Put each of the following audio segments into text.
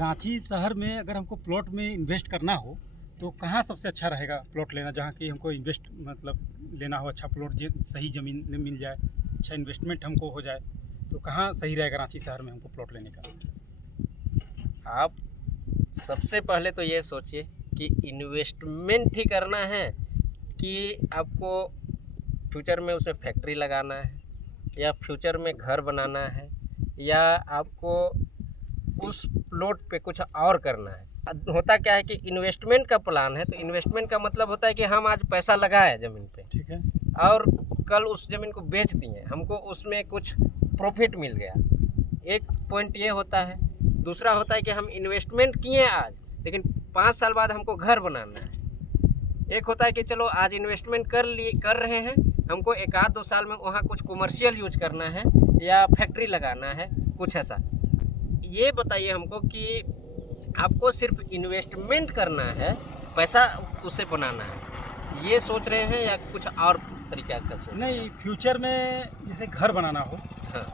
रांची शहर में अगर हमको प्लॉट में इन्वेस्ट करना हो तो कहाँ सबसे अच्छा रहेगा प्लॉट लेना, जहाँ कि हमको इन्वेस्ट मतलब लेना हो, अच्छा प्लॉट सही ज़मीन मिल जाए, अच्छा इन्वेस्टमेंट हमको हो जाए, तो कहाँ सही रहेगा रांची शहर में हमको प्लॉट लेने का? आप सबसे पहले तो ये सोचिए कि इन्वेस्टमेंट ही करना है कि आपको फ्यूचर में उसमें फैक्ट्री लगाना है या फ्यूचर में घर बनाना है या आपको उस प्लॉट पे कुछ और करना है। होता क्या है कि इन्वेस्टमेंट का प्लान है, तो इन्वेस्टमेंट का मतलब होता है कि हम आज पैसा लगाए ज़मीन पे, ठीक है, और कल उस ज़मीन को बेच दिए, हमको उसमें कुछ प्रॉफिट मिल गया। एक पॉइंट ये होता है। दूसरा होता है कि हम इन्वेस्टमेंट किए आज, लेकिन 5 साल बाद हमको घर बनाना है। एक होता है कि चलो आज इन्वेस्टमेंट कर रहे हैं, हमको 1-2 साल में वहाँ कुछ कमर्शियल यूज करना है या फैक्ट्री लगाना है, कुछ ऐसा। ये बताइए हमको कि आपको सिर्फ इन्वेस्टमेंट करना है, पैसा उससे बनाना है, ये सोच रहे हैं या कुछ और तरीका का सोच? नहीं, फ्यूचर में जैसे घर बनाना हो, हाँ,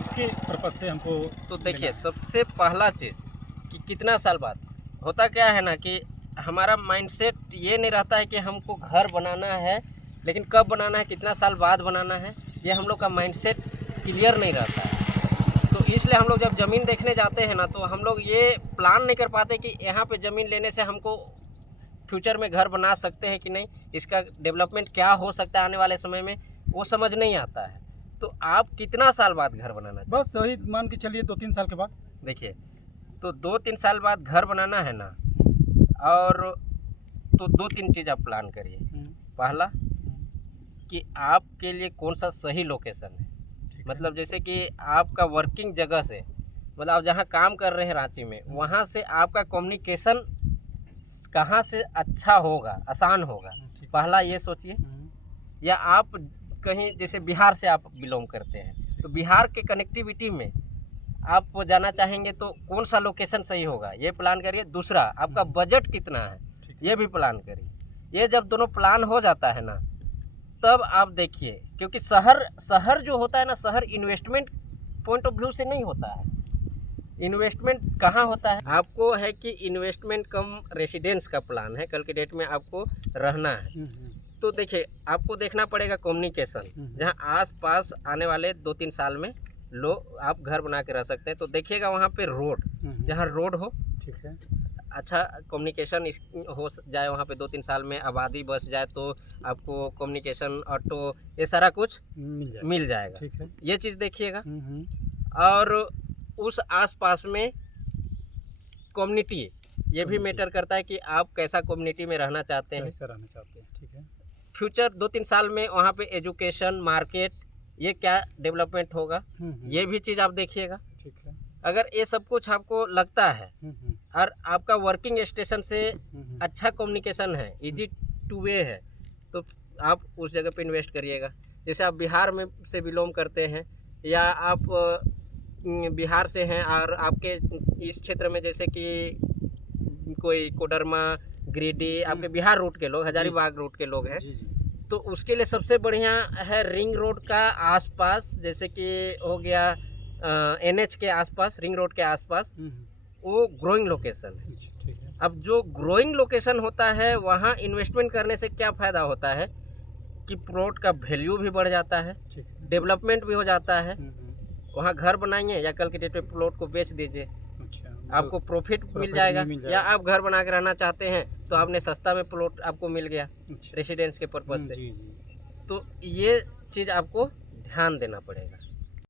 उसके पर्पज़ से हमको। तो देखिए सबसे पहला चीज़ कि कितना साल बाद। होता क्या है ना कि हमारा माइंडसेट ये नहीं रहता है कि हमको घर बनाना है, लेकिन कब बनाना है, कितना साल बाद बनाना है, ये हम लोग का माइंडसेट क्लियर नहीं रहता है। तो इसलिए हम लोग जब ज़मीन देखने जाते हैं ना, तो हम लोग ये प्लान नहीं कर पाते कि यहाँ पे ज़मीन लेने से हमको फ्यूचर में घर बना सकते हैं कि नहीं, इसका डेवलपमेंट क्या हो सकता है आने वाले समय में, वो समझ नहीं आता है। तो आप कितना साल बाद घर बनाना चाहिए? बस वही मान के चलिए 2-3 साल के बाद। देखिए, तो 2-3 साल बाद घर बनाना है ना, और तो 2-3 चीज़ आप प्लान करिए। पहला कि आपके लिए कौन सा सही लोकेशन है, मतलब जैसे कि आपका वर्किंग जगह से, मतलब आप जहाँ काम कर रहे हैं रांची में, वहाँ से आपका कम्युनिकेशन कहाँ से अच्छा होगा, आसान होगा, पहला ये सोचिए। या आप कहीं जैसे बिहार से आप बिलोंग करते हैं, तो बिहार के कनेक्टिविटी में आप जाना चाहेंगे तो कौन सा लोकेशन सही होगा, ये प्लान करिए। दूसरा, आपका बजट कितना है, ये भी प्लान करिए। ये जब दोनों प्लान हो जाता है ना, तब आप देखिए, क्योंकि शहर जो होता है ना, शहर इन्वेस्टमेंट पॉइंट ऑफ व्यू से नहीं होता है। इन्वेस्टमेंट कहाँ होता है, आपको है कि इन्वेस्टमेंट कम रेसिडेंस का प्लान है, कल के डेट में आपको रहना है। तो देखिए, आपको देखना पड़ेगा कम्युनिकेशन, जहाँ आस पास आने वाले 2-3 साल में आप घर बना के रह सकते हैं। तो देखिएगा वहाँ पे रोड, जहाँ रोड हो, ठीक है, अच्छा कम्युनिकेशन हो जाए वहाँ पे 2-3 साल में, आबादी बस जाए तो आपको कम्युनिकेशन, ऑटो, ये सारा कुछ मिल जाएगा। ठीक है, ये चीज़ देखिएगा। और उस आसपास में कम्युनिटी, ये भी मैटर करता है कि आप कैसा कम्युनिटी में रहना चाहते हैं, कैसा रहना चाहते हैं। ठीक है, फ्यूचर 2-3 साल में वहाँ पे एजुकेशन, मार्केट, ये क्या डेवलपमेंट होगा, ये भी चीज़ आप देखिएगा। ठीक है, अगर ये सब कुछ आपको लगता है और आपका वर्किंग स्टेशन से अच्छा कम्युनिकेशन है, इजी टू वे है, तो आप उस जगह पे इन्वेस्ट करिएगा। जैसे आप बिहार में से बिलोंग करते हैं या आप बिहार से हैं और आपके इस क्षेत्र में जैसे कि कोई कोडरमा, गिरिडीह, आपके बिहार रूट के लोग, हजारीबाग रूट के लोग हैं, तो उसके लिए सबसे बढ़िया है रिंग रोड का आसपास, जैसे कि हो गया NH के आसपास, रिंग रोड के आसपास, वो ग्रोइंग लोकेशन है। अब जो ग्रोइंग लोकेशन होता है, वहाँ इन्वेस्टमेंट करने से क्या फ़ायदा होता है कि प्लॉट का वैल्यू भी बढ़ जाता है, डेवलपमेंट भी हो जाता है। वहाँ घर बनाइए या कल के डेट में प्लॉट को बेच दीजिए, आपको प्रॉफिट मिल जाएगा। या आप घर बना के रहना चाहते हैं तो आपने सस्ता में प्लॉट आपको मिल गया रेसिडेंस के पर्पज़ से। तो ये चीज़ आपको ध्यान देना पड़ेगा।